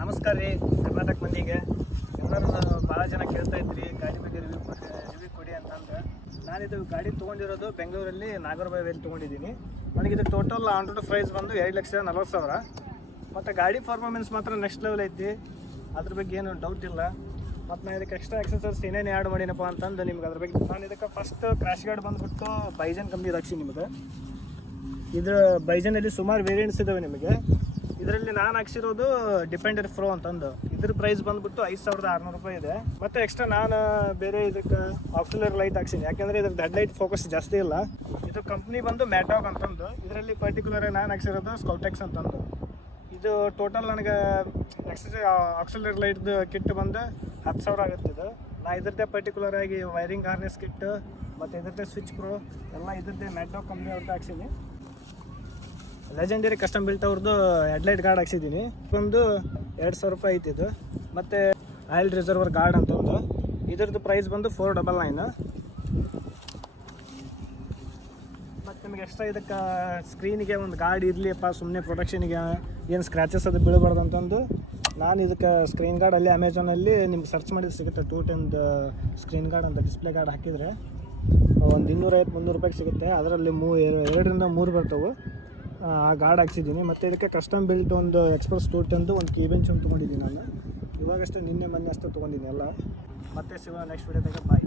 ನಮಸ್ಕಾರ ರೀ ಕರ್ನಾಟಕ ಮಂದಿಗೆ. ಎಲ್ಲರೂ ಭಾಳ ಜನ ಕೇಳ್ತಾ ಇದ್ರಿ ಗಾಡಿ ಬಗ್ಗೆ ರಿವ್ಯೂ ಕೊಡಿ ಅಂತಂದ್ರೆ ನಾನಿದು ಗಾಡಿ ತೊಗೊಂಡಿರೋದು ಬೆಂಗಳೂರಲ್ಲಿ ನಾಗರಬಾವಿಯಲ್ಲಿ ತೊಗೊಂಡಿದ್ದೀನಿ. ನನಗಿದು ಟೋಟಲ್ ಆನ್ ರೋಡ್ ಪ್ರೈಸ್ ಬಂದು 2,40,000. ಮತ್ತು ಗಾಡಿ ಪರ್ಫಾರ್ಮೆನ್ಸ್ ಮಾತ್ರ ನೆಕ್ಸ್ಟ್ ಲೆವೆಲ್ ಐತಿ, ಅದ್ರ ಬಗ್ಗೆ ಏನು ಡೌಟ್ ಇಲ್ಲ. ಮತ್ತು ನಾನು ಇದಕ್ಕೆ ಎಕ್ಸ್ಟ್ರಾ ಎಕ್ಸಸರೀಸ್ ಏನೇನು ಆ್ಯಡ್ ಮಾಡೀನಪ್ಪ ಅಂತಂದು ನಿಮ್ಗೆ ಅದ್ರ ಬಗ್ಗೆ ನಾನು ಇದಕ್ಕೆ ಫಸ್ಟ್ ಕ್ರಾಶ್ ಗಾರ್ಡ್ ಬಂದುಬಿಟ್ಟು ಬೈಜನ್ ಕಂಪ್ನಿ ಹಾಕ್ಸಿ ನಿಮಗೆ. ಇದ್ರ ಬೈಜನಲ್ಲಿ ಸುಮಾರು ವೇರಿಯಂಟ್ಸ್ ಇದ್ದಾವೆ ನಿಮಗೆ. ಇದರಲ್ಲಿ ನಾನು ಹಾಕ್ಸಿರೋದು ಡಿಪೆಂಡರ್ ಪ್ರೋ ಅಂತಂದು ಇದ್ರ ಪ್ರೈಸ್ ಬಂದುಬಿಟ್ಟು 5,600 ರೂಪಾಯಿ ಇದೆ. ಮತ್ತು ಎಕ್ಸ್ಟ್ರಾ ನಾನು ಬೇರೆ ಇದಕ್ಕೆ ಆಕ್ಸಿಲರಿ ಲೈಟ್ ಹಾಕ್ಸಿನಿ, ಯಾಕೆಂದರೆ ಇದ್ರದ್ದು ಹೆಡ್ ಲೈಟ್ ಫೋಕಸ್ ಜಾಸ್ತಿ ಇಲ್ಲ. ಇದು ಕಂಪ್ನಿ ಬಂದು ಮ್ಯಾಟಾಗ್ ಅಂತಂದು, ಇದರಲ್ಲಿ ಪರ್ಟಿಕ್ಯುಲರ್ ನಾನು ಹಾಕ್ಸಿರೋದು ಸ್ಕೌಟೆಕ್ಸ್ ಅಂತಂದು. ಇದು ಟೋಟಲ್ ನನಗೆ ಆಕ್ಸಿಲರಿ ಲೈಟ್ದು ಕಿಟ್ ಬಂದು 10,000 ಆಗುತ್ತೆ. ಇದು ನಾ ಇದ್ರದ್ದೇ ಪರ್ಟಿಕ್ಯುಲರ್ ಆಗಿ ವೈರಿಂಗ್ ಹಾರ್ನೆಸ್ ಕಿಟ್ ಮತ್ತು ಇದ್ರದ್ದೇ ಸ್ವಿಚ್ ಪ್ರೋ ಎಲ್ಲ ಇದ್ರದ್ದೇ ಮ್ಯಾಟಾಗ್ ಕಂಪ್ನಿ ಅವ್ರದ್ದು ಹಾಕ್ಸಿನಿ. ಲೆಜೆಂಡರಿ ಕಸ್ಟಮ್ ಬಿಲ್ಟ್ ಅವ್ರದ್ದು ಹೆಡ್ಲೈಟ್ ಗಾರ್ಡ್ ಹಾಕ್ಸಿದ್ದೀನಿ, ಬಂದು 2,000 ರೂಪಾಯಿ ಐತಿ ಇದು. ಮತ್ತು ಆಯಿಲ್ ರಿಸರ್ವರ್ ಗಾರ್ಡ್ ಅಂತಂದು ಇದ್ರದ್ದು ಪ್ರೈಸ್ ಬಂದು 499. ಮತ್ತು ನಿಮಗೆ ಎಕ್ಸ್ಟ್ರಾ ಇದಕ್ಕೆ ಸ್ಕ್ರೀನಿಗೆ ಒಂದು ಗಾರ್ಡ್ ಇರಲಿಯಪ್ಪ, ಸುಮ್ಮನೆ ಪ್ರೊಟೆಕ್ಷನಿಗೆ ಏನು ಸ್ಕ್ರ್ಯಾಚಸ್ ಅದು ಬೀಳಬಾರ್ದು ಅಂತಂದು ನಾನು ಇದಕ್ಕೆ ಸ್ಕ್ರೀನ್ ಗಾರ್ಡ್ ಅಲ್ಲಿ ಅಮೆಝಾನಲ್ಲಿ ನಿಮ್ಗೆ ಸರ್ಚ್ ಮಾಡಿದ್ರೆ ಸಿಗುತ್ತೆ. 210 ಸ್ಕ್ರೀನ್ ಗಾರ್ಡ್ ಅಂತ ಡಿಸ್ಪ್ಲೇ ಗಾರ್ಡ್ ಹಾಕಿದರೆ ಒಂದು 250-300 ರೂಪಾಯಿಗೆ ಸಿಗುತ್ತೆ. ಅದರಲ್ಲಿ 2ರಿಂದ 3 ಬರ್ತವೆ. ಆ ಗಾರ್ಡ್ ಹಾಕ್ಸಿದ್ದೀನಿ. ಮತ್ತು ಇದಕ್ಕೆ ಕಸ್ಟಮ್ ಬಿಲ್ಟ್ ಒಂದು ಎಕ್ಸ್ಪ್ರೆಸ್ 210 ಒಂದು ಕೀ ಬೆಂಚ್ ಒಂದು ತೊಗೊಂಡಿದ್ದೀನಿ ನಾನು. ಇವಾಗಷ್ಟೇ ನಿನ್ನೆ ಮೊನ್ನೆ ಅಷ್ಟೇ ತೊಗೊಂಡಿದ್ದೀನಿ ಎಲ್ಲ. ಮತ್ತೆ ಸಿಗೋಣ ನೆಕ್ಸ್ಟ್ ವಿಡಿಯೋದಾಗ. ಬಾಯ್.